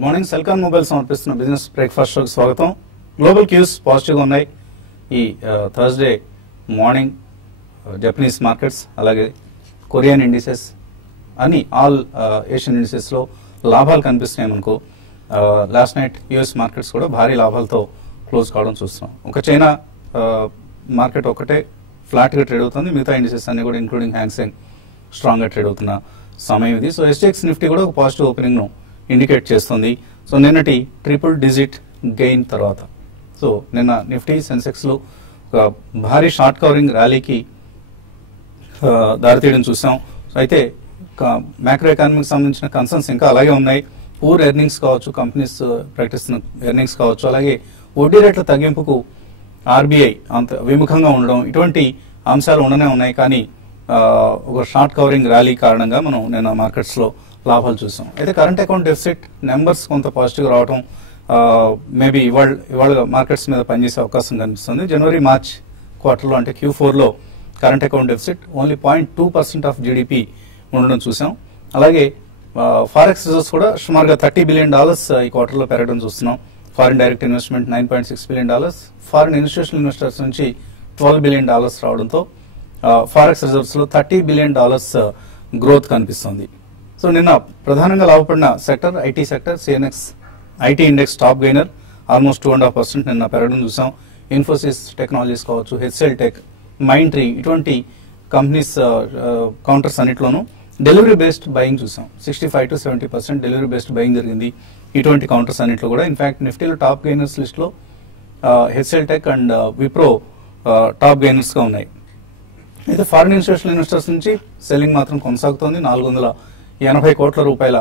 Good morning. Celkon mobile సమర్పిస్తున్న business breakfast షోకి స్వాగతం. గ్లోబల్ క్యూస్ పాజిటివ్గా ఉన్నాయి. ఈ థర్స్డే మార్నింగ్ జపనీస్ మార్కెట్స్ అలాగే కొరియన్ ఇండిసెస్ అని ఆల్ ఏషియన్ ఇండిసెస్లో లాభాలు కనిపిస్తున్నాయి మనకు. లాస్ట్ నైట్ యుఎస్ మార్కెట్స్ కూడా భారీ లాభాలతో క్లోజ్ కావడం చూస్తున్నాం. ఒక చైనా మార్కెట్ ఒకటే ఫ్లాట్గా ట్రేడ్ అవుతుంది, మిగతా ఇండిసెస్ అన్ని కూడా ఇంక్లూడింగ్ హ్యాంగ్సెంగ్ స్ట్రాంగ్గా ట్రేడ్ అవుతున్న సమయం ఇది. సో ఎస్టెక్స్ నిఫ్టీ కూడా ఒక పాజిటివ్ ఓపెనింగ్ను ఇండికేట్ చేస్తుంది. సో నిన్నటి ట్రిపుల్ డిజిట్ గెయిన్ తర్వాత సో నిన్న నిఫ్టీ సెన్సెక్స్లో ఒక భారీ షార్ట్ కవరింగ్ ర్యాలీకి దారితీయడం చూసాం. సో అయితే మ్యాక్రో ఎకానమీకి సంబంధించిన కన్సర్న్స్ ఇంకా అలాగే ఉన్నాయి. పూర్ ఎర్నింగ్స్ కావచ్చు, కంపెనీస్ ప్రకటిస్తున్న ఎర్నింగ్స్ కావచ్చు, అలాగే వడ్డీ రేట్ల తగ్గింపుకు ఆర్బీఐ అంత విముఖంగా ఉండడం, ఇటువంటి అంశాలు ఉండనే ఉన్నాయి. కానీ ఒక షార్ట్ కవరింగ్ ర్యాలీ కారణంగా మనం నిన్న మార్కెట్స్లో లాభాలు చూసాం. అయితే కరెంట్ అకౌంట్ డెఫిసిట్ నెంబర్స్ కొంత పాజిటివ్గా రావడం మేబీ ఇవాళ మార్కెట్స్ మీద పనిచేసే అవకాశం కనిపిస్తుంది. జనవరి మార్చ్ క్వార్టర్లో అంటే Q4లో current account deficit only 0.2% of GDP ఉండడం చూసాం. అలాగే ఫారెక్స్ రిజర్వ్స్ కూడా సుమారుగా $30 బిలియన్ ఈ క్వార్టర్లో పెరగడం చూస్తున్నాం. Foreign direct investment $9.6 billion, foreign institutional investors నుంచి $12 బిలియన్ రావడంతో ఫారెక్స్ రిజర్వ్స్ లో $30 బిలియన్ గ్రోత్ కనిపిస్తుంది. సో నిన్న ప్రధానంగా లాభపడిన sector IT sector. CNX IT index top gainer, almost 2.5% నిన్న పెరగడం చూసాం. ఇన్ఫోసిస్ టెక్నాలజీస్ కావచ్చు, హెచ్ఎల్ టెక్, మైండ్ ట్రీ, ఇటువంటి కంపెనీస్ కౌంటర్స్ అన్నిట్లోనూ డెలివరీ బేస్డ్ బయింగ్ చూసాం. 65 to 70% డెలివరీ బేస్డ్ బయింగ్ జరిగింది ఇటువంటి కౌంటర్స్ అన్నింటిలో కూడా. ఇన్ఫాక్ట్ నిఫ్టీలో టాప్ గెయినర్స్ లిస్ట్ లో HL tech and Wipro top gainers గా ఉన్నాయి. అయితే ఫారిన్ ఇన్స్టిట్యూషనల్ ఇన్వెస్టర్స్ నుంచి సెల్లింగ్ మాత్రం కొనసాగుతోంది. 480 కోట్ల రూపాయల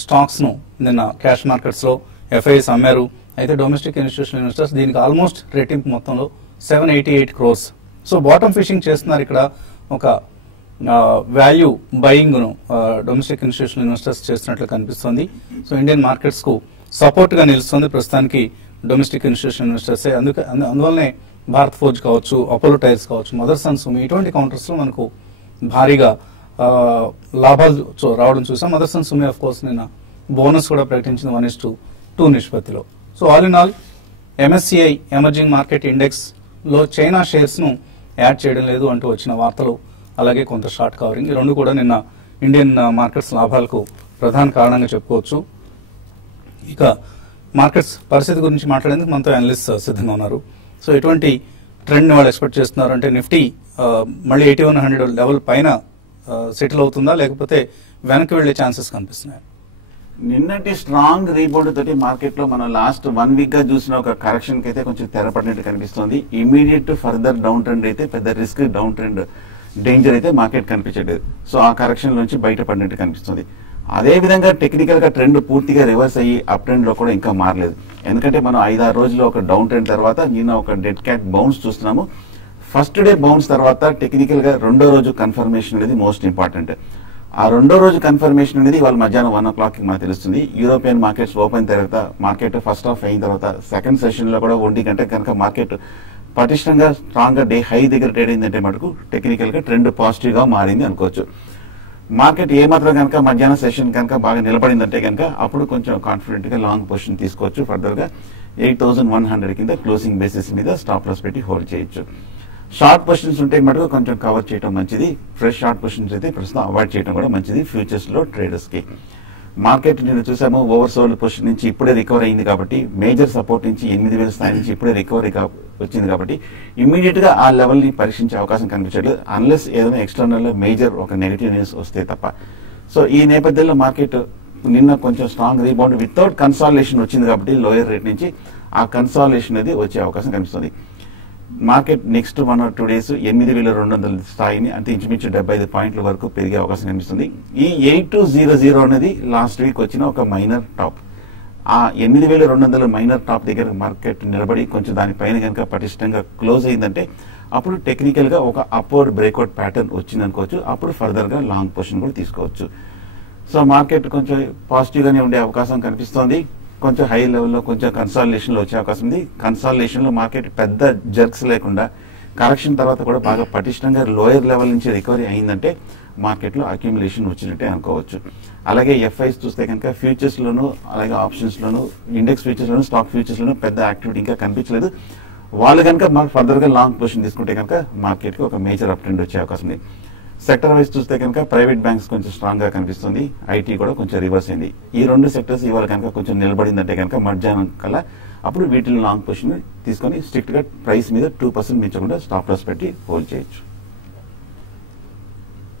స్టాక్స్ ను నిన్న క్యాష్ మార్కెట్స్ లో ఎఫ్ఐఎస్ అమ్మారు. అయితే డొమెస్టిక్ ఇన్స్టిట్యూషనల్ ఇన్వెస్టర్స్ దీనికి ఆల్మోస్ట్ రెట్టింపు మొత్తంలో 788 crores. సో బాటమ్ ఫిషింగ్ చేస్తున్నారు ఇక్కడ. ఒక వాల్యూ బయింగ్ ను డొమెస్టిక్ ఇన్స్టిట్యూషనల్ ఇన్వెస్టర్స్ చేస్తున్నట్లు కనిపిస్తుంది. సో ఇండియన్ మార్కెట్స్ కు సపోర్ట్ గా నిలుస్తుంది ప్రస్తుతానికి డొమెస్టిక్ ఇన్స్టిట్యూషనల్ ఇన్వెస్టర్స్. అందువల్లనే భారత్ ఫోర్జ్ కావచ్చు, అపోలో టైర్స్ కావచ్చు, మదర్సన్ సుమి, ఇటువంటి కౌంటర్స్ లో మనకు భారీగా లాభాలు రావడం చూసాం. మదర్సన్ సుమి ఆఫ్ కోర్స్ నిన్న బోనస్ కూడా ప్రకటించింది 1:2 నిష్పత్తిలో. So all in all MSCI emerging market index లో చైనా షేర్స్ ను యాడ్ చేయడం లేదు అంటూ వచ్చిన వార్తలు, అలాగే కొంత షార్ట్ కవరింగ్, ఈ రెండు కూడా నిన్న ఇండియన్ మార్కెట్స్ లాభాలకు ప్రధాన కారణంగా చెప్పుకోవచ్చు. ఇక మార్కెట్స్ పరిస్థితి గురించి మాట్లాడేందుకు మనతో అనలిస్ట్ సిద్ధంగా ఉన్నారు. సో ఎటువంటి ట్రెండ్ వాళ్ళు ఎక్స్పెక్ట్ చేస్తున్నారు అంటే నిఫ్టీ మళ్ళీ 8100 లెవెల్ పైన సెటిల్ అవుతుందా, లేకపోతే వెనక్కి వెళ్లే ఛాన్సెస్ కనిపిస్తున్నాయి? నిన్నటి స్ట్రాంగ్ రీబౌండ్ తోటి మార్కెట్ లో మనం లాస్ట్ 1 వీక్ గా చూసిన ఒక కరెక్షన్ కి అయితే కొంచెం తెరపడినట్టు కనిపిస్తుంది. ఇమీడియట్ ఫర్దర్ డౌన్ ట్రెండ్ అయితే పెద్ద రిస్క్ డౌన్ ట్రెండ్ డేంజర్ అయితే మార్కెట్ కనిపించలేదు. సో ఆ కరెక్షన్ నుంచి బయటపడినట్టు కనిపిస్తుంది. అదే విధంగా టెక్నికల్ గా ట్రెండ్ పూర్తిగా రివర్స్ అయ్యి అప్ ట్రెండ్ లో కూడా ఇంకా మారలేదు. ఎందుకంటే మనం 5-6 రోజులు ఒక డౌన్ ట్రెండ్ తర్వాత నిన్న ఒక డెడ్ క్యాట్ బౌన్స్ చూస్తున్నాము. ఫస్ట్ డే బౌన్స్ తర్వాత టెక్నికల్ గా రెండో రోజు కన్ఫర్మేషన్ అనేది మోస్ట్ ఇంపార్టెంట్. ఆ రెండో రోజు కన్ఫర్మేషన్ అనేది వాళ్ళ మధ్యాహ్నం 1 o'clock మనకు తెలుస్తుంది. యూరోపియన్ మార్కెట్స్ ఓపెన్ తర్వాత మార్కెట్ ఫస్ట్ హాఫ్ అయిన తర్వాత సెకండ్ సెషన్ లో కూడా 1 గంట కనుక మార్కెట్ పటిష్టంగా స్ట్రాంగ్ గా డే హై దగ్గర ట్రేడ్ అయిందంటే మటుకు టెక్నికల్ గా ట్రెండ్ పాజిటివ్ గా మారింది అనుకోవచ్చు. మార్కెట్ ఏమాత్రం కనుక మధ్యాహ్నం సెషన్ కనుక బాగా నిలబడిందంటే కనుక అప్పుడు కొంచెం కాన్ఫిడెంట్ గా లాంగ్ పొజిషన్ తీసుకోవచ్చు. ఫర్దర్ గా 8100 కింద క్లోజింగ్ బేసిస్ మీద స్టాప్ లాస్ పెట్టి హోల్డ్ చేయొచ్చు. షార్ట్ పొజిషన్స్ ఉంటే మటుకు కొంచెం కవర్ చేయడం మంచిది. ఫ్రెష్ షార్ట్ పొజిషన్స్ అయితే ప్రస్తుతం అవాయిడ్ చేయడం కూడా మంచిది ఫ్యూచర్స్ లో ట్రేడర్స్ కి. మార్కెట్ నేను చూసాము ఓవర్ సోల్డ్ పొజిషన్ నుంచి ఇప్పుడే రికవర్ అయింది కాబట్టి, మేజర్ సపోర్ట్ నుంచి 8000 స్థాయి నుంచి ఇప్పుడే రికవరీ వచ్చింది కాబట్టి ఇమ్మీడియట్ గా ఆ లెవెల్ ని పరీక్షించే అవకాశం కనిపించట్లేదు, అన్లెస్ ఏదైనా ఎక్స్టర్నల్ మేజర్ ఒక నెగటివ్ న్యూస్ వస్తే తప్ప. సో ఈ నేపథ్యంలో మార్కెట్ నిన్న కొంచెం స్ట్రాంగ్ రీబౌండ్ వితౌట్ కన్సాలిడేషన్ వచ్చింది కాబట్టి లోయర్ రేట్ నుంచి ఆ కన్సాలిడేషన్ అనేది వచ్చే అవకాశం కనిపిస్తుంది. మార్కెట్ నెక్స్ట్ 1 or 2 days 8200 స్థాయిని అంటే ఇంచుమించు 75 పాయింట్ల వరకు పెరిగే అవకాశం కనిపిస్తుంది. ఈ 8200 అనేది లాస్ట్ వీక్ వచ్చిన ఒక మైనర్ టాప్. ఆ 8200 మైనర్ టాప్ దగ్గర మార్కెట్ నిలబడి కొంచెం దానిపైన కనుక పటిష్టంగా క్లోజ్ అయిందంటే అప్పుడు టెక్నికల్ గా ఒక అప్వర్డ్ బ్రేక్అవుట్ ప్యాటర్న్ వచ్చింది అనుకోవచ్చు. అప్పుడు ఫర్దర్ గా లాంగ్ పొజిషన్ కూడా తీసుకోవచ్చు. సో మార్కెట్ కొంచెం పాజిటివ్ గానే ఉండే అవకాశం కనిపిస్తోంది. కొంచెం హై లెవెల్లో కొంచెం కన్సాలిడేషన్ లో వచ్చే అవకాశం ఉంది. కన్సాలిడేషన్ లో మార్కెట్ పెద్ద జర్క్స్ లేకుండా కరెక్షన్ తర్వాత కూడా బాగా పటిష్టంగా లోయర్ లెవెల్ నుంచి రికవరీ అయిందంటే మార్కెట్లో అక్యుములేషన్ వచ్చినట్టే అనుకోవచ్చు. అలాగే ఎఫ్ఐస్ చూస్తే కనుక ఫ్యూచర్స్ లోను అలాగే ఆప్షన్స్ లోను ఇండెక్స్ ఫ్యూచర్స్ లోను స్టాక్ ఫ్యూచర్స్ లోను పెద్ద యాక్టివిటీ ఇంకా కనిపించలేదు. వాళ్ళు కనుక మాకు ఫర్దర్ గా లాంగ్ పొజిషన్ తీసుకుంటే కనుక మార్కెట్ కి ఒక మేజర్ అప్ ట్రెండ్ వచ్చే అవకాశం ఉంది. సెక్టర్ వైజ్ చూస్తే కనుక ప్రైవేట్ బ్యాంక్స్ కొంచెం స్ట్రాంగ్ గా కనిపిస్తుంది, ఐటీ కూడా కొంచెం రివర్స్ అయింది. ఈ రెండు సెక్టర్స్ ఇవాళ కనుక కొంచెం నిలబడిందంటే కనుక మధ్యాహ్నం కల్లా అప్పుడు వీటిని లాంగ్ పొజిషన్ తీసుకొని స్ట్రిక్ట్ గా ప్రైస్ మీద 2% మించకుండా స్టాప్ లాస్ పెట్టి హోల్డ్ చేయొచ్చు.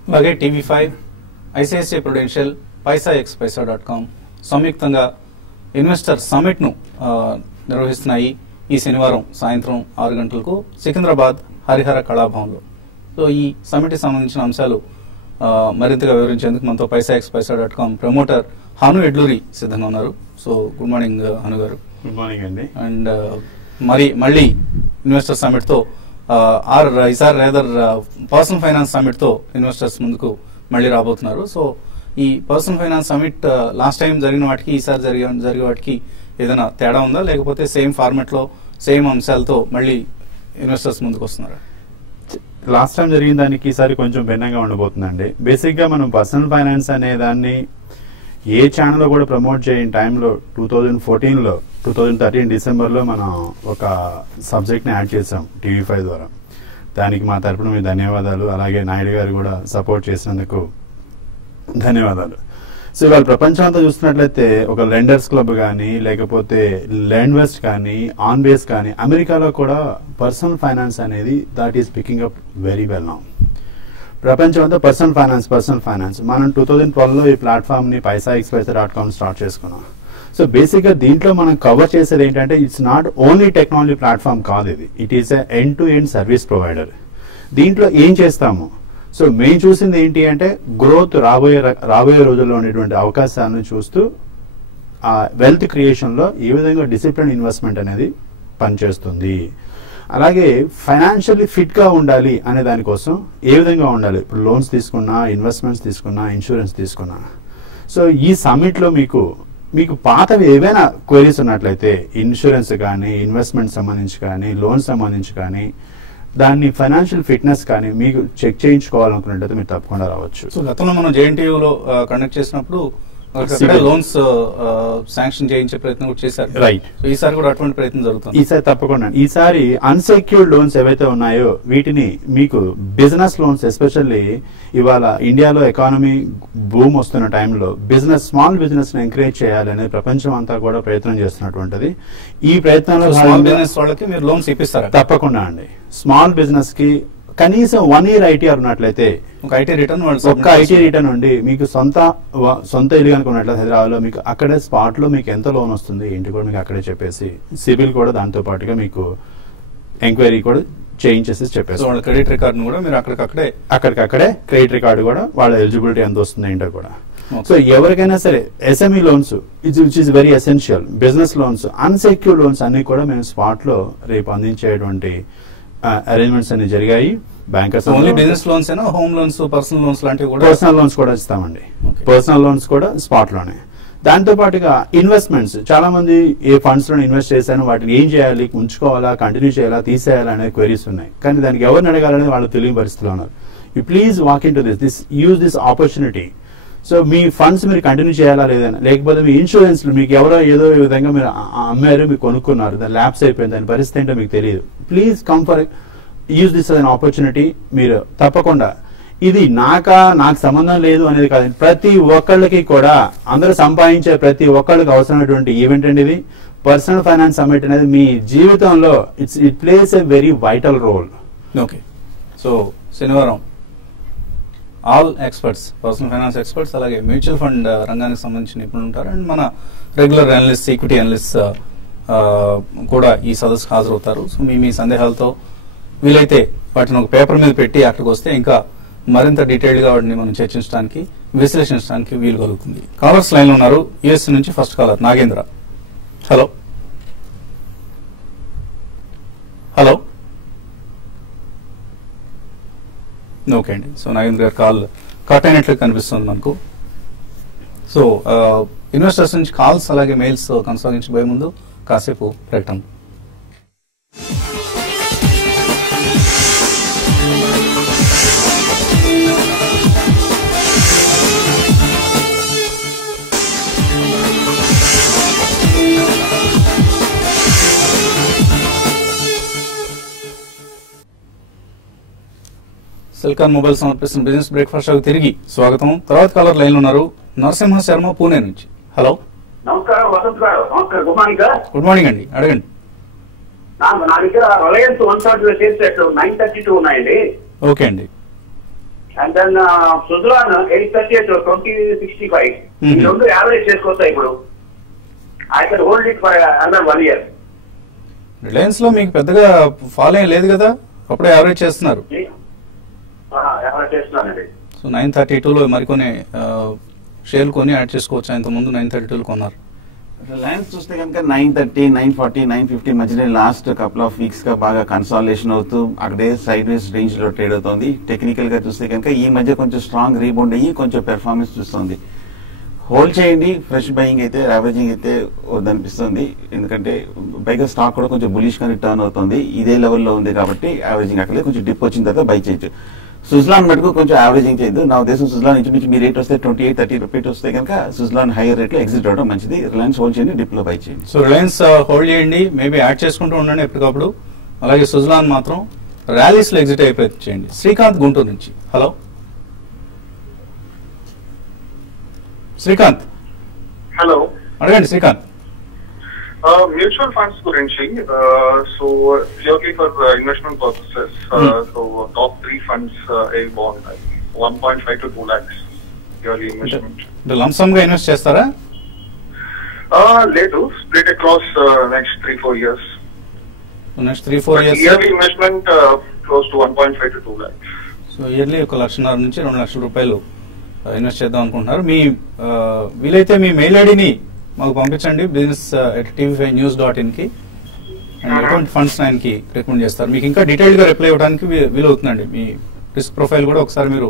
అలాగే TV5, ఐసిఐసిఐ ప్రుడెన్షియల్, paisaxpaisa.com సంయుక్తంగా ఇన్వెస్టర్ సమిట్ ను నిర్వహిస్తున్నాయి ఈ శనివారం సాయంత్రం 6 గంటలకు సికింద్రాబాద్ హరిహర కళాభవన్లో. సో ఈ సమిట్ సంబంధించిన అంశాలు మరింతగా వివరించేందుకు మనతో paisaxpaisa.com ప్రమోటర్ హను ఎడ్లూరి సిద్ధంగా ఉన్నారు. సో గుడ్ మార్నింగ్ హను గారు. గుడ్ మార్నింగ్ అండి. అండ్ మళ్ళీ ఇన్వెస్టర్ సమిట్ తో ఈసారి రేదర్ పర్సనల్ ఫైనాన్స్ సమిట్ తో ఇన్వెస్టర్స్ ముందుకు మళ్ళీ రాబోతున్నారు. సో ఈ personal finance summit last time జరిగిన వాటికి ఈసారి జరిగే వాటికి ఏదైనా తేడా ఉందా, లేకపోతే సేమ్ ఫార్మాట్ లో సేమ్ అంశాలతో మళ్ళీ ఇన్వెస్టర్స్ ముందుకు వస్తున్నారా? లాస్ట్ టైం జరిగిన దానికి ఈసారి కొంచెం భిన్నంగా ఉండబోతుందండి. బేసిక్ గా మనం పర్సనల్ ఫైనాన్స్ అనే దాన్ని ఏ ఛానల్లో కూడా ప్రమోట్ చేయని టైంలో 2014లో 2013 డిసెంబర్లో మనం ఒక సబ్జెక్ట్ని యాడ్ చేసాం TV5 ద్వారా. దానికి మా తరపున మీ ధన్యవాదాలు. అలాగే నాయుడు గారు కూడా సపోర్ట్ చేసినందుకు ధన్యవాదాలు. సో ఇవాళ ప్రపంచం అంతా చూస్తున్నట్లయితే ఒక లెండర్స్ క్లబ్ కానీ లేకపోతే లెండ్వెస్ట్ కానీ ఆన్బేస్ కానీ అమెరికాలో కూడా పర్సనల్ ఫైనాన్స్ అనేది that is picking up very well now. ప్రపంచం అంతా పర్సనల్ ఫైనాన్స్. మనం 2012లో ఈ ప్లాట్ఫామ్ ని paisaxpaisa.com స్టార్ట్ చేసుకున్నాం. సో బేసిక్ గా దీంట్లో మనం కవర్ చేసేది ఏంటంటే it's not only technology platform కాదు ఇది, it is end to end service provider. దీంట్లో ఏం చేస్తాము, సో మేము చూసింది ఏంటి అంటే గ్రోత్ రాబోయే రోజుల్లో ఉండేటువంటి అవకాశాలను చూస్తూ ఆ వెల్త్ క్రియేషన్ లో ఏ విధంగా డిసిప్లిన్ ఇన్వెస్ట్మెంట్ అనేది పనిచేస్తుంది, అలాగే ఫైనాన్షియల్లీ ఫిట్ గా ఉండాలి అనే దానికోసం ఏ విధంగా ఉండాలి, ఇప్పుడు లోన్స్ తీసుకున్నా, ఇన్వెస్ట్మెంట్స్ తీసుకున్నా, ఇన్సూరెన్స్ తీసుకున్నా. సో ఈ సమ్మిట్ లో మీకు పాతవి ఏవైనా క్వైరీస్ ఉన్నట్లయితే ఇన్సూరెన్స్ కానీ, ఇన్వెస్ట్మెంట్ సంబంధించి కానీ, లోన్ సంబంధించి కానీ, దాన్ని ఫైనాన్షియల్ ఫిట్నెస్ కానీ మీకు చెక్ చేయించుకోవాలనుకున్నట్లయితే మీరు తప్పకుండా రావచ్చు. సో గతంలో మనం JNTUలో కండక్ట్ చేసినప్పుడు లోన్స్ శాంక్షన్ చేయించే ప్రయత్నం కూడా చేశారు, రైట్? సో ఈసారి కూడా అటువంటి ప్రయత్నం జరుగుతుంది. ఈసారి తప్పకుండా. ఈసారి అన్సెక్యూర్డ్ లోన్స్ ఏవైతే ఉన్నాయో వీటిని మీకు బిజినెస్ లోన్స్, ఎస్పెషల్లీ ఇవాళ ఇండియాలో ఎకానమీ బూమ్ వస్తున్న టైంలో స్మాల్ బిజినెస్ ని ఎంకరేజ్ చేయాలనే ప్రపంచం అంతా కూడా ప్రయత్నం చేస్తున్నటువంటిది. ఈ ప్రయత్నంలో స్మాల్ బిజినెస్ వాళ్ళకి మీరు లోన్స్ ఇప్పిస్తారా? తప్పకుండా అండి. స్మాల్ బిజినెస్ కి కనీసం 1 year ITR ఉన్నట్లయితే ఒక ఐటీ రిటర్న్ ఉండి మీకు సొంత ఇల్లు కనుక ఉన్నట్లయితే హైదరాబాద్లో మీకు అక్కడే స్పాట్ లో మీకు ఎంత లోన్ వస్తుంది ఏంటి కూడా మీకు అక్కడే చెప్పేసి సిబిల్ కూడా దాంతో పాటుగా మీకు ఎంక్వైరీ కూడా చేయించేసి చెప్పేసి క్రెడిట్ రికార్డు కూడా మీరు అక్కడికక్కడే క్రెడిట్ రికార్డు కూడా వాళ్ళ ఎలిజిబిలిటీ ఎంత వస్తుంది ఏంటో కూడా. సో ఎవరికైనా సరే SME loans which is very essential, business loans, unsecured loans అన్ని కూడా మేము స్పాట్ లో రేపు అందించేటువంటి అరేంజ్మెంట్స్ అన్ని జరిగాయి. బ్యాంకర్స్ ఓన్లీ బిజినెస్ లోన్స్ అయినా హోమ్ లోన్స్, పర్సనల్ లోన్స్ లాంటివి కూడా? పర్సనల్ లోన్స్ కూడా ఇస్తామండి. పర్సనల్ లోన్స్ కూడా స్పాట్ లోనే. దాంతో పాటుగా ఇన్వెస్ట్మెంట్స్, చాలా మంది ఏ ఫండ్స్ లో ఇన్వెస్ట్ చేశాను వాటిని ఏం చేయాలి, ఉంచుకోవాలా, కంటిన్యూ చేయాలా, తీసేయాలా అనే క్వైరీస్ ఉన్నాయి. కానీ దానికి ఎవరిని అడగాలనేది వాళ్ళు తెలియని పరిస్థితిలో ఉన్నారు. You please walk in to use this opportunity. So me funds మీరు కంటిన్యూ చేయాలా లేదని, లేకపోతే మీ ఇన్సూరెన్స్ మీకు ఎవరో ఏదో విధంగా మీరు అమ్మారు, మీరు కొనుక్కున్నారు, దాని ల్యాప్స్ అయిపోయింది, దాని పరిస్థితి ఏంటో మీకు తెలియదు. Please come for use this an opportunity. మీరు తప్పకుండా ఇది నాకు సంబంధం లేదు అనేది కాదు, ప్రతి ఒక్కళ్ళకి కూడా, అందరూ సంపాదించే ప్రతి ఒక్కళ్ళకి అవసరమైనటువంటి ఈవెంట్ అండి ఇది. పర్సనల్ ఫైనాన్స్ సమ్మిట్ అనేది మీ జీవితంలో it plays a very vital role. Okay, so శనివారం all experts, personal finance experts, అలాగే మ్యూచువల్ ఫండ్ రంగానికి సంబంధించిన నిపుణులు ఉంటారు. అండ్ మన రెగ్యులర్ అనలిస్ట్, ఈక్విటీ అనలిస్ట్ కూడా ఈ సదస్సుకు హాజరవుతారు. సో మీ సందేహాలతో వీలైతే వాటిని ఒక పేపర్ మీద పెట్టి అక్కడికి వస్తే ఇంకా మరింత డీటెయిల్డ్ గా వాటిని మనం చర్చించడానికి, విశ్లేషించడానికి వీలు కలుగుతుంది. కాలర్స్ లైన్ లో ఉన్నారు. యుఎస్ నుంచి first caller Nagendra. Hello hello okay అండి. సో నాగేంద్ర గారు కాల్ కట్ అయినట్లు కనిపిస్తుంది మనకు. సో ఇన్వెస్టర్స్ నుంచి కాల్స్ అలాగే మెయిల్స్ కొనసాగించబోయే ముందు కాసేపు ప్రకటన. సిల్కాన్ మొబైల్ సమర్పిస్తున్న బిజినెస్ బ్రేక్ఫాస్ట్ షోకి తిరిగి స్వాగతం. తర్వాత కాలర్ లైన్ లో ఉన్నారు నరసింహ శర్మ పూణే నుంచి. హలో, నమస్కారం వసంత్ గారు. నమస్కారం, good morning sir. Good morning అండి, అడగండి. నా దగ్గర రిలయన్స్ 130 షేర్స్ 932 ఉన్నాయండి. ఓకే అండి. అండ్ దెన్ సుజలాన్ 838 2065 ఈ రెండు యావరేజ్ చేసుకోవచ్చా ఇప్పుడు? I can hold it for under 1 year. Reliance లో మీకు పెద్దగా ఫాలో ఏం లేదు కదా, అప్పుడే యావరేజ్ చేస్తున్నారు. యావరేజ్ చేస్తున్నానండి. సో 932లో మరికొన్ని షేర్లు కొని యాడ్ చేసుకోవచ్చు. ఇంత ముందు 932లో కొన్నారు. రిలయన్స్ చూస్తే కనుక 930, 940, 950 మధ్యనే లాస్ట్ కపుల్ ఆఫ్ వీక్స్ గా బాగా కన్సాలిడేషన్ అవుతూ అక్కడే సైడ్ వేస్ రేంజ్ లో ట్రేడ్ అవుతుంది. టెక్నికల్ గా చూస్తే కనుక ఈ మధ్య కొంచెం స్ట్రాంగ్ రీబౌండ్ అయ్యి కొంచెం పెర్ఫార్మెన్స్ చూస్తుంది. హోల్డ్ చేయండి. ఫ్రెష్ బయింగ్ అయితే యావరేజింగ్ అయితే వద్దనిపిస్తుంది. ఎందుకంటే పైగా స్టాక్ కూడా కొంచెం బులిష్ గా టర్న్ అవుతుంది. ఇదే లెవెల్లో ఉంది కాబట్టి యావరేజింగ్ అక్కడే కొంచెం డిప్ వచ్చిన తర్వాత బై చేయొచ్చు. సుజలాన్ మటుకు కొంచెం యావరేజింగ్ చేయొద్దు. నా ఉద్దేశం సుజలాన్ నుంచి మీ రేట్ వస్తే 28-30 రూపీస్ వస్తే కనుక సుజలాన్ హైయర్ రేట్ లో ఎగ్జిట్ అవడం మంచిది. రిలయన్స్ హోల్డ్ చేయండి, డిప్ లో బై చేయండి. సో రిలయన్స్ హోల్డ్ చేయండి, మేబీ యాడ్ చేసుకుంటూ ఉండండి ఎప్పటికప్పుడు. అలాగే సుజలాన్ మాత్రం ర్యాలీస్ లో ఎగ్జిట్ అయిపోయి చేయండి. శ్రీకాంత్ గుంటూరు నుంచి. హలో శ్రీకాంత్. హలో, అడగండి శ్రీకాంత్. మ్యూచువల్ ఫండ్స్ గురించి, so purely for investment purposes, so top 3 funds ఏవి బాగుంటాయి? 1.5 to 2 lakhs yearly investment. Lump sum గా ఇన్వెస్ట్ చేస్తారా? లేదు, split across next 3-4 years. Next 3-4 years yearly investment close to 1.5 to 2 lakhs. So yearly 1,50,000 నుంచి 2 లక్షల రూపాయలు ఇన్వెస్ట్ చేద్దాం అనుకుంటున్నారు. మీ వీలైతే మీ మెయిల్ ఐడిని మాకు పంపించండి, business@tv5news.in కి. అండ్ ఎటువంటి ఫండ్స్ ఆయనకి రికమెండ్ చేస్తారు, మీకు ఇంకా డీటెయిల్ గా రిప్లై ఇవ్వడానికి వీలవుతుందండి. మీ రిస్క్ ప్రొఫైల్ కూడా ఒకసారి మీరు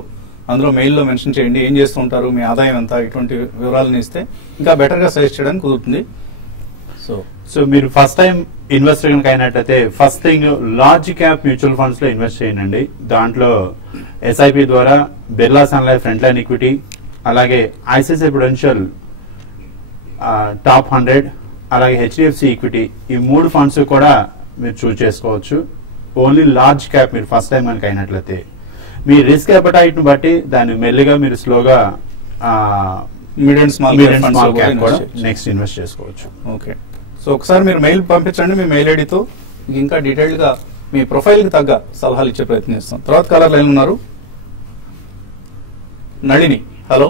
అందులో మెయిల్లో మెన్షన్ చేయండి. ఏం చేస్తూ ఉంటారు, మీ ఆదాయం ఎంత, ఇటువంటి వివరాలను ఇస్తే ఇంకా బెటర్ గా సజెస్ట్ చేయడానికి కుదురుతుంది. సో మీరు ఫస్ట్ టైం ఇన్వెస్టర్ కనుక అయినట్లయితే first thing large cap mutual funds లో ఇన్వెస్ట్ చేయండి. దాంట్లో ఎస్ఐపి ద్వారా Birla sun life frontline equity, అలాగే ఐసిఐసిఐ ప్రుడెన్షియల్ టాప్ 100, అలాగే హెచ్డిఎఫ్సి ఈక్విటీ, ఈ 3 ఫండ్స్ కూడా మీరు చూస్ చేసుకోవచ్చు. ఓన్లీ లార్జ్ క్యాప్ మీరు ఫస్ట్ టైం కనుక అయినట్లయితే మీ రిస్క్ అపటైట్ ను బట్టి దాన్ని మెల్లిగా మీరు స్లోగా మిడ్ అండ్ స్మాల్ క్యాప్ కూడా నెక్స్ట్ ఇన్వెస్ట్ చేసుకోవచ్చు. ఓకే, సో ఒకసారి మీరు మెయిల్ పంపించండి మీ మెయిల్ ఐడితో, ఇంకా డీటెయిల్డ్ గా మీ ప్రొఫైల్ కి తగ్గ సలహాలు ఇచ్చే ప్రయత్నిస్తాం. తర్వాత కాలర్ లైన్ ఉన్నారు నళిని. హలో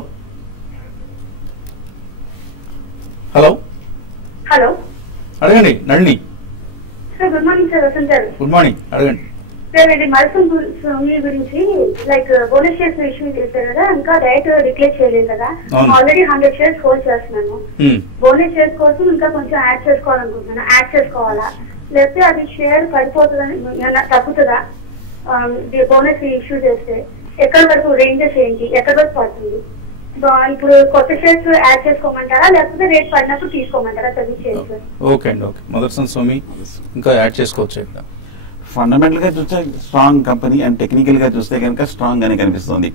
హలో హలో, అడగండి Nalini. Sir good morning sir. Vasant గారు. గుడ్ మార్నింగ్, అడగండి. సార్ ఇది మల్సమ్ గురించి లైక్ బోనస్ షేర్స్ ఇష్యూ చేశారు కదా, ఇంకా డైరెక్ట్ డిక్లేర్ చేయలేదు కదా. ఆల్రెడీ 100 shares హోల్డ్ చేస్తున్నాను. బోనస్ షేర్స్ కోసం ఇంకా కొంచెం యాడ్ చేసుకోవాలనుకుంటున్నాను. యాడ్ చేసుకోవాలా, లేకపోతే అది షేర్ పడిపోతుందని తగ్గుతుందా? బోనస్ ఇష్యూ చేస్తే ఎక్కడి వరకు రేంజెస్ ఏంటి, ఎక్కడి వరకు పడుతుంది? ఇప్పుడు కొత్త షేర్స్ యాడ్ చేసుకోమంటారా, లేకపోతే రేట్ పడినప్పుడు తీసుకోమంటారా? ఓకే అండి, ఓకే. మదర్సన్ స్వామి ఇంకా యాడ్ చేసుకోవచ్చు. ఇక్కడ ఫండమెంటల్ గా చూస్తే స్ట్రాంగ్ కంపెనీ అండ్ టెక్నికల్ గా చూస్తే కనుక స్ట్రాంగ్ అని కనిపిస్తుంది.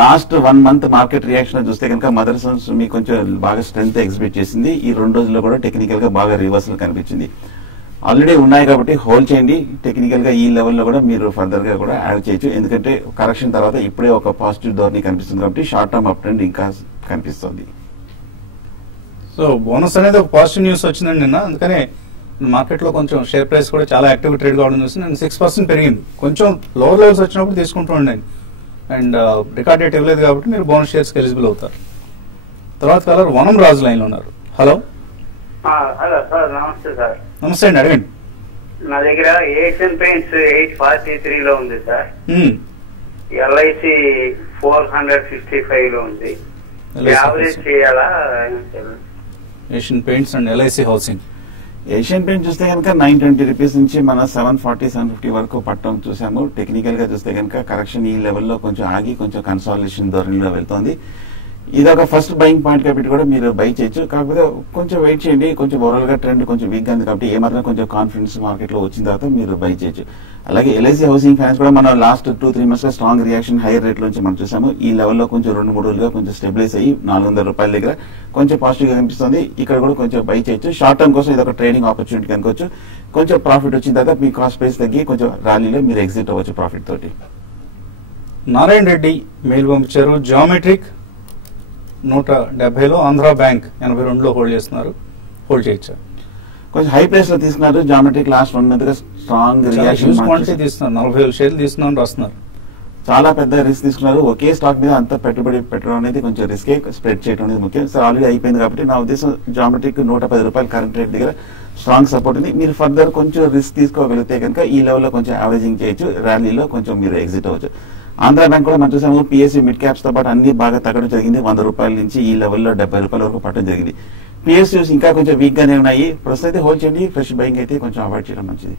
లాస్ట్ 1 month మార్కెట్ రియాక్షన్ చూస్తే కనుక మదర్సన్ స్వామి కొంచెం బాగా స్ట్రెంగ్త్ ఎగ్జిబిట్ చేసింది. ఈ 2 రోజుల్లో కూడా టెక్నికల్ గా బాగా రివర్సల్ కనిపించింది. ఆల్రెడీ ఉన్నాయి కాబట్టి హోల్డ్ చేయండి. టెక్నికల్ గా ఈ లెవెల్లో కూడా మీరు ఫర్దర్ గా కూడా యాడ్ చేయొచ్చు. ఎందుకంటే కరెక్షన్ తర్వాత ఇప్పుడే ఒక పాజిటివ్ ధోరణి కనిపిస్తుంది కాబట్టి షార్ట్ టర్మ్ అప్ ట్రెండ్ ఇంకా కనిపిస్తుంది. సో బోనస్ అనేది ఒక పాజిటివ్ న్యూస్ వచ్చిందండి నిన్న, అందుకనే మార్కెట్ లో కొంచెం షేర్ ప్రైస్ కూడా చాలా యాక్టివ్ ట్రేడ్ కావడం చూసి నేను 6% పెరిగింది. కొంచెం లోవర్ లెవెల్స్ వచ్చినప్పుడు తీసుకుంటూ ఉండండి. అండ్ రికార్డ్ డేట్ ఇవ్వలేదు కాబట్టి మీరు బోనస్ షేర్స్ కి ఎలిజిబుల్ అవుతారు. తర్వాత కలర్ వనం రాజు లైన్ లో ఉన్నారు. హలో హలో సార్, నమస్తే సార్. నమస్తే అండి, అడగండి. నా దగ్గర ఏషియన్ పెయింట్స్ 843 లో ఉంది సార్. ఎల్ఐసి 455 లో ఉంది. యావరేజ్ చేయాలా? Asian paints and LIC housing. Asian paint చూస్తే కనుక 920 రూపీస్ నుంచి మన 740-750 వరకు పట్టడం చూసాము. టెక్నికల్ గా చూస్తే కనుక కరెక్షన్ ఈ లెవెల్లో కొంచెం ఆగి కొంచెం కన్సాలిడేషన్ ధోరణిలో వెళ్తోంది. ఇదొక ఫస్ట్ బయింగ్ పాయింట్ కాబట్టి కూడా మీరు బై చేయొచ్చు. కాకపోతే కొంచెం వెయిట్ చేయండి. కొంచెం ఓవరాల్ గా ట్రెండ్ కొంచెం వీక్ గా ఉంది కాబట్టి ఏమాత్రం కొంచెం కాన్ఫిడెన్స్ మార్కెట్ లో వచ్చిన తర్వాత మీరు బై చేయొచ్చు. అలాగే ఎల్ఐసి హౌసింగ్ ఫైనాన్స్ కూడా మనం లాస్ట్ 2-3 months గా స్ట్రాంగ్ రియాక్షన్ హైయర్ రేట్ నుంచి మనం చూసాము. ఈ లెవెల్లో కొంచెం 2-3 రోజులుగా కొంచెం స్టెబిలైజ్ అయ్యి 400 రూపాయల దగ్గర కొంచెం పాజిటివ్ గా కనిపిస్తుంది. ఇక్కడ కూడా కొంచెం బై చేయొచ్చు. షార్ట్ టర్మ్ కోసం ఇది ఒక ట్రేడింగ్ ఆపర్చునిటీ అనుకోవచ్చు. కొంచెం ప్రాఫిట్ వచ్చిన తర్వాత మీ కాస్ట్ ప్రైస్ తగ్గి కొంచెం ర్యాలీలో మీరు ఎగ్జిట్ అవ్వచ్చు ప్రాఫిట్ తోటి. నారాయణ రెడ్డి మెయిల్ పంపించారు. జియోమెట్రిక్ 170లో, ఆంధ్ర బ్యాంక్ 82లో హోల్డ్ చేస్తున్నారు. హోల్డ్ చేయొచ్చా? కొంచెం హై ప్రైస్ లో తీసుకున్నారు. జామెట్రిక్ లాస్ట్ 1 మంత్ గా స్ట్రాంగ్ రియాక్షన్ క్వాంటిటీ తీసుకున్నారు. 47 షేర్లు తీసుకున్నాను రాస్తున్నారు. చాలా పెద్ద రిస్క్ తీసుకున్నారు. ఒకే స్టాక్ మీద అంత పెట్టుబడి పెట్టడం అనేది కొంచెం రిస్కే. స్ప్రెడ్ చేయడం అనేది ముఖ్యం. సో ఆల్రెడీ అయిపోయింది కాబట్టి నా ఉద్దేశం జామెట్రిక్ 110 రూపాయలు కరెంట్ రేట్ దగ్గర స్ట్రాంగ్ సపోర్ట్ ఉంది. మీరు ఫర్దర్ కొంచెం రిస్క్ తీసుకోగలిగితే కనుక ఈ లెవెల్లో కొంచెం యావరేజింగ్ చేయొచ్చు. ర్యాలీలో కొంచెం మీరు ఎగ్జిట్ అవ్వచ్చు. ఆంధ్ర బ్యాంక్ కూడా మనం చూసాము పిఎస్సి మిడ్ క్యాప్స్ తో పాటు అన్ని బాగా తగ్గడం జరిగింది. 100 రూపాయల నుంచి ఈ లెవెల్లో 70 రూపాయల వరకు పట్టడం జరిగింది. పిఎస్యూస్ ఇంకా కొంచెం వీక్ గానే ఉన్నాయి. ప్రస్తుతం అయితే హోల్డ్ చేయండి. ఫ్రెష్ బయింగ్ అయితే కొంచెం అవాయిడ్ చేయడం మంచిది.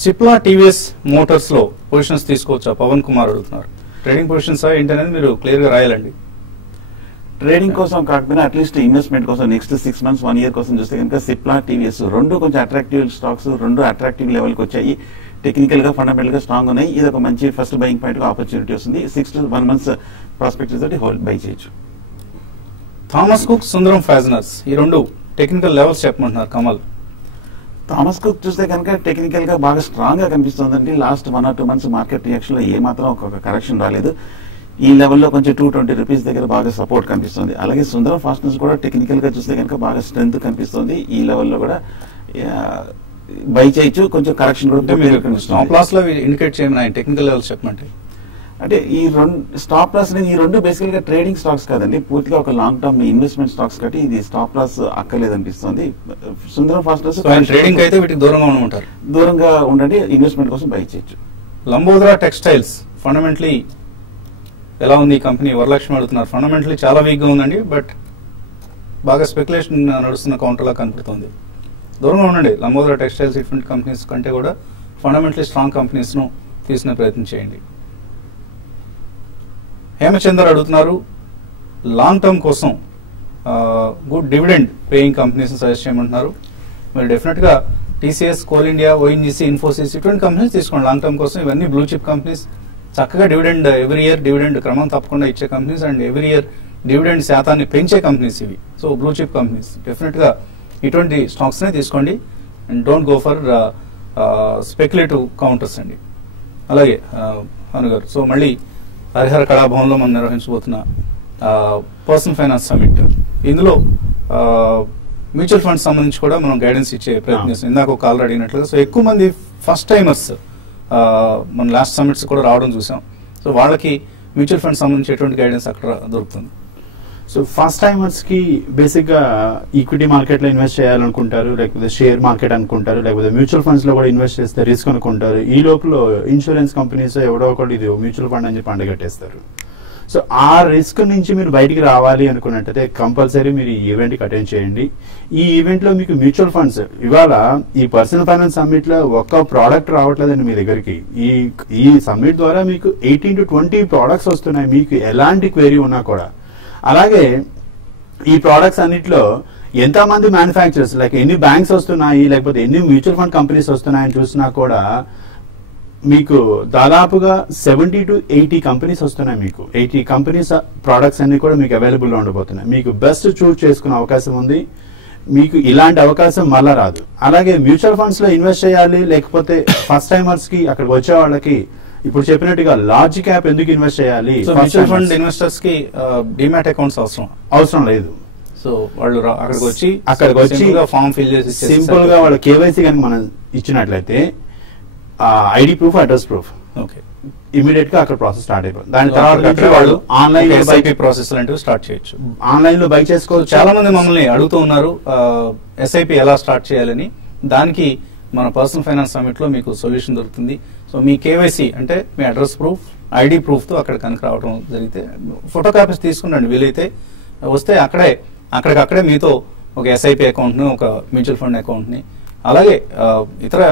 సిప్లా టీవీఎస్ మోటార్స్ లో పొజిషన్స్ తీసుకోవచ్చా? పవన్ కుమార్ అడుగుతున్నారు. ట్రేడింగ్ పొజిషన్స్ ఏంటనేది మీరు క్లియర్ గా రాయాలండి. ట్రేడింగ్ కోసం కాకపోయినా అట్లీస్ట్ ఇన్వెస్ట్మెంట్ కోసం నెక్స్ట్ 6 months 1 year కోసం చూస్తే కనుక సిప్లా టీవీఎస్ రెండు కొంచెం అట్రాక్టివ్ స్టాక్స్, రెండు అట్రాక్టివ్ లెవెల్ కి వచ్చాయి. టెక్నికల్ గా ఫండమెంటల్ గా స్ట్రాంగ్ ఉన్నాయి. ఇది ఒక మంచి ఫస్ట్ బయింగ్ పాయింట్ ఆపర్చునిటీ వస్తుంది. 6 to 1 months ప్రాస్పెక్ట్స్ తోటి హోల్డ్ బై చేయొచ్చు. థామస్ కుక్, సుందరం ఫ్యాజనర్స్ ఈ రెండు టెక్నికల్ లెవెల్స్ చెప్పమంటున్నారు కమల్. థామస్ కుక్ చూస్తే కనుక టెక్నికల్ గా బాగా స్ట్రాంగ్ గా కనిపిస్తుందండి. Last 1 or 2 months market reaction లో ఏమాత్రం ఒక కరెక్షన్ రాలేదు. ఈ లెవెల్లో కొంచెం 220 రూపీస్ దగ్గర బాగా సపోర్ట్ కనిపిస్తుంది. అలాగే సుందరం ఫాస్టనర్స్ కూడా టెక్నికల్ గా చూస్తే కనుక బాగా స్ట్రెంత్ కనిపిస్తుంది. ఈ లెవెల్లో కూడా బై చేయొచ్చు. కొంచెం కరెక్షన్ కూడా స్టాప్ లాస్ లో ఇండికేట్ చేయమని టెక్నికల్ లెవెల్స్ చెప్పమంటే అంటే ఈ రెండు స్టాప్ లాస్ అనేది ఈ రెండు బేసికల్ గా ట్రేడింగ్ స్టాక్స్ కాదండి, పూర్తిగా ఒక లాంగ్ టర్మ్ ఇన్వెస్ట్మెంట్ స్టాక్స్ కాబట్టి ఇది స్టాప్ లాస్ అక్కర్లేదనిపిస్తుంది. సుందరం ఫాస్టనర్స్ ట్రేడింగ్ అయితే వీటికి దూరంగా ఉండమంటారు. దూరంగా ఉండండి. ఇన్వెస్ట్మెంట్ కోసం బై చేయొచ్చు. లంబోదరా టెక్స్టైల్స్ ఫండమెంటలీ ఎలా ఉంది ఈ కంపెనీ? వరలక్ష్మి అడుగుతున్నారు. ఫండమెంటలీ చాలా వీక్ గా ఉందండి, బట్ బాగా స్పెక్యులేషన్ నడుస్తున్న కౌంటర్ లా కనపడుతుంది. దూరంగా ఉండండి. లంబోదరా టెక్స్టైల్స్ ఇటువంటి కంపెనీస్ కంటే కూడా ఫండమెంటలీ స్ట్రాంగ్ కంపెనీస్ ను తీసుకునే ప్రయత్నం చేయండి. హేమచందర్ అడుగుతున్నారు లాంగ్ టర్మ్ కోసం good dividend paying companies suggest చేయమంటున్నారు. మీరు డెఫినెట్ గా TCS, coal India, ONGC, Infosys ఇటువంటి కంపెనీస్ తీసుకోండి లాంగ్ టర్మ్ కోసం. ఇవన్నీ బ్లూ చిప్ కంపెనీస్, చక్కగా డివిడెండ్ ఎవ్రీ ఇయర్ డివిడెండ్ క్రమం తప్పకుండా ఇచ్చే companies and every year dividend శాతాన్ని పెంచే కంపెనీస్ ఇవి. So blue chip companies definite గా ఇటువంటి స్టాక్స్ నే తీసుకోండి and don't go for speculative counters అండి. అలాగే అనుగారు, సో మళ్ళీ హరిహర కళాభవన్ లో మనం నిర్వహించబోతున్న పర్సనల్ ఫైనాన్స్ సమిట్, ఇందులో మ్యూచువల్ ఫండ్స్ సంబంధించి కూడా మనం గైడెన్స్ ఇచ్చే ప్రయత్నిస్తాం. ఇందాక ఒక కాల్ అడిగినట్లుగా. సో ఎక్కువ మంది ఫస్ట్ టైమర్స్ మన లాస్ట్ సమిట్స్ కూడా రావడం చూసాం. సో వాళ్ళకి మ్యూచువల్ ఫండ్స్ సంబంధించి ఎటువంటి గైడెన్స్ అక్కడ దొరుకుతుంది? సో ఫస్ట్ టైమర్స్ కి బేసిక్ గా ఈక్విటీ మార్కెట్ లో ఇన్వెస్ట్ చేయాలనుకుంటారు, లేకపోతే షేర్ మార్కెట్ అనుకుంటారు, లేకపోతే మ్యూచువల్ ఫండ్స్ లో కూడా ఇన్వెస్ట్ చేస్తే రిస్క్ అనుకుంటారు. ఈ లోపల ఇన్సూరెన్స్ కంపెనీస్ ఎవడో ఒకటి ఇది మ్యూచువల్ ఫండ్ అని చెప్పి అండగట్టేస్తారు. సో ఆ రిస్క్ నుంచి మీరు బయటికి రావాలి అనుకున్నట్టయితే కంపల్సరీ మీరు ఈ ఈవెంట్ కి అటెండ్ చేయండి. ఈ ఈవెంట్ లో మీకు మ్యూచువల్ ఫండ్స్ ఇవాళ ఈ పర్సనల్ ఫైనాన్స్ సమ్మిట్ లో ఒక్క ప్రోడక్ట్ రావట్లేదండి మీ దగ్గరికి. ఈ సమ్మిట్ ద్వారా మీకు 18 to 20 ప్రోడక్ట్స్ వస్తున్నాయి, మీకు ఎలాంటి క్వెరీ ఉన్నా కూడా. అలాగే ఈ ప్రోడక్ట్స్ అన్నిట్లో ఎంతమంది మ్యానుఫ్యాక్చరర్స్, లైక్ ఎన్ని బ్యాంక్స్ వస్తున్నాయి, లేకపోతే ఎన్ని మ్యూచువల్ ఫండ్ కంపెనీస్ వస్తున్నాయని చూసినా కూడా మీకు దాదాపుగా 70 to 80 కంపెనీస్ వస్తున్నాయి. మీకు 80 కంపెనీస్ ప్రోడక్ట్స్ అన్ని కూడా మీకు అవైలబుల్ గా ఉండబోతున్నాయి. మీకు బెస్ట్ చూస్ చేసుకునే అవకాశం ఉంది. మీకు ఇలాంటి అవకాశం మళ్ళా రాదు. అలాగే మ్యూచువల్ ఫండ్స్ లో ఇన్వెస్ట్ చేయాలి, లేకపోతే ఫస్ట్ టైమర్స్ కి అక్కడికి వచ్చే వాళ్ళకి ఇప్పుడు చెప్పినట్టుగా లార్జ్ క్యాప్ ఎందుకు ఇన్వెస్ట్ చేయాలి? మ్యూచువల్ ఫండ్ ఇన్వెస్టర్స్ కి డిమాట్ అకౌంట్స్ అవసరం లేదు. సో వాళ్ళు అక్కడికి వచ్చి ఫామ్ ఫిల్ చేసి సింపుల్ గా వాళ్ళ కేవైసీ కనుక మనం ఇచ్చినట్లయితే ID proof, address proof, okay, immediate గా అక్కడ ప్రాసెస్ స్టార్ట్ అయిపోతుంది. దాని తర్వాత వాళ్ళు ఆన్లైన్ ఎస్ఐపి ప్రాసెస్ లాంటివి స్టార్ట్ చేయొచ్చు. ఆన్లైన్ లో బై చేసుకోవచ్చు. చాలా మంది మమ్మల్ని అడుగుతూ ఉన్నారు ఎస్ఐపి ఎలా స్టార్ట్ చేయాలని. దానికి మన పర్సనల్ ఫైనాన్స్ సమిట్ లో మీకు సొల్యూషన్ దొరుకుతుంది. సో మీ కేవైసీ అంటే మీ అడ్రస్ ప్రూఫ్, ఐడి ప్రూఫ్ తో అక్కడ కనుక రావడం జరిగితే ఫోటో కాపీస్ తీసుకురండి. వీలైతే వస్తే అక్కడికక్కడే మీతో ఒక ఎస్ఐపి అకౌంట్ ని, ఒక మ్యూచువల్ ఫండ్ అకౌంట్ ని, అలాగే ఇతర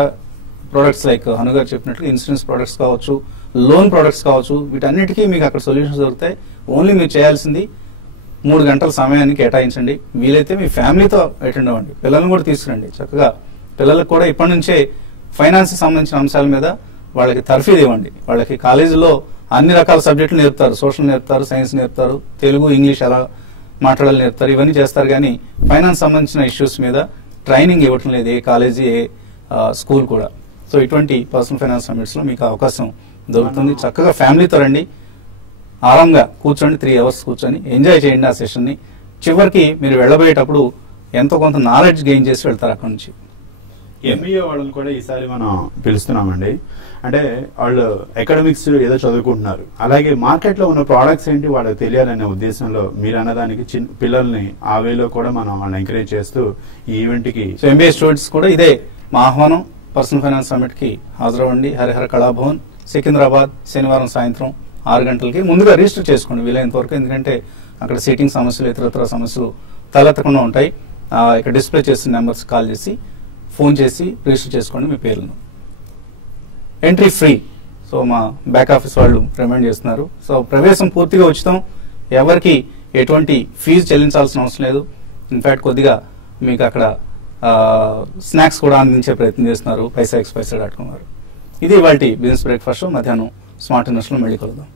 ప్రొడక్ట్స్ లైక్ హనుగారు చెప్పినట్లు ఇన్సూరెన్స్ ప్రొడక్ట్స్ కావచ్చు, లోన్ ప్రొడక్ట్స్ కావచ్చు, వీటన్నిటికీ మీకు అక్కడ సొల్యూషన్స్ దొరుకుతాయి. ఓన్లీ మీరు చేయాల్సింది 3 గంటల సమయాన్ని కేటాయించండి. వీలైతే మీ ఫ్యామిలీతో అటెండ్ అవ్వండి. పిల్లల్ని కూడా తీసుకురండి. చక్కగా పిల్లలకు కూడా ఇప్పటి నుంచే ఫైనాన్స్ సంబంధించిన అంశాల మీద వాళ్ళకి తర్ఫీదు ఇవ్వండి. వాళ్ళకి కాలేజీలో అన్ని రకాల సబ్జెక్టులు నేర్పుతారు. సోషల్ నేర్పుతారు, సైన్స్ నేర్పుతారు, తెలుగు, ఇంగ్లీష్ ఎలా మాట్లాడాలి నేర్పుతారు. ఇవన్నీ చేస్తారు. కానీ ఫైనాన్స్ సంబంధించిన ఇష్యూస్ మీద ట్రైనింగ్ ఇవ్వటం లేదు ఏ కాలేజీ, ఏ స్కూల్ కూడా. సో ఇటువంటి పర్సనల్ ఫైనాన్స్ సమిట్స్ లో మీకు అవకాశం దొరుకుతుంది. చక్కగా ఫ్యామిలీతో రండి, ఆరాంగా కూర్చోండి, 3 hours కూర్చొని ఎంజాయ్ చేయండి ఆ సెషన్ని. చివరికి మీరు వెళ్ళబోయేటప్పుడు ఎంతో కొంత నాలెడ్జ్ గెయిన్ చేసి వెళ్తారు అక్కడ నుంచి. ఎంబీఏ వాళ్ళని కూడా ఈసారి మనం పిలుస్తున్నామండి. అంటే వాళ్ళు అకాడమిక్స్ ఏదో చదువుకుంటున్నారు, అలాగే మార్కెట్ లో ఉన్న ప్రోడక్ట్స్ ఏంటి వాళ్ళకి తెలియాలనే ఉద్దేశంలో మీరు అన్నదానికి పిల్లల్ని ఆ వేలో కూడా మనం వాళ్ళని ఎంకరేజ్ చేస్తూ ఈ ఈవెంట్ కి. సో ఎంబీఏ స్టూడెంట్స్ కూడా ఇదే మా ఆహ్వానం. పర్సనల్ ఫైనాన్స్ సమిట్ కి హాజరవ్వండి. హరిహర కళాభవన్, సికింద్రాబాద్, శనివారం సాయంత్రం 6 గంటలకి. ముందుగా రిజిస్టర్ చేసుకోండి వీలైనంత వరకు, ఎందుకంటే అక్కడ సీటింగ్ సమస్యలు ఇతరత్ర సమస్యలు తలెత్తకుండా ఉంటాయి. ఇక్కడ డిస్ప్లే చేసిన నెంబర్స్ కాల్ చేసి ఫోన్ చేసి రిజిస్టర్ చేసుకోండి మీ పేర్లను. Entry free. సో మా బ్యాక్ ఆఫీస్ వాళ్ళు రిమైండ్ చేస్తున్నారు. సో ప్రవేశం పూర్తిగా ఉచితం, ఎవరికి ఎటువంటి ఫీజు చెల్లించాల్సిన అవసరం లేదు. ఇన్ఫాక్ట్ కొద్దిగా మీకు అక్కడ స్నాక్స్ కూడా అందించే ప్రయత్నం చేస్తున్నారు paisa.com వారు. ఇది ఇవాళ బిజినెస్ బ్రేక్ఫాస్ట్ షో. మధ్యాహ్నం స్మార్ట్ ఇన్వెస్ట్లో మళ్ళీ కలుద్దాం.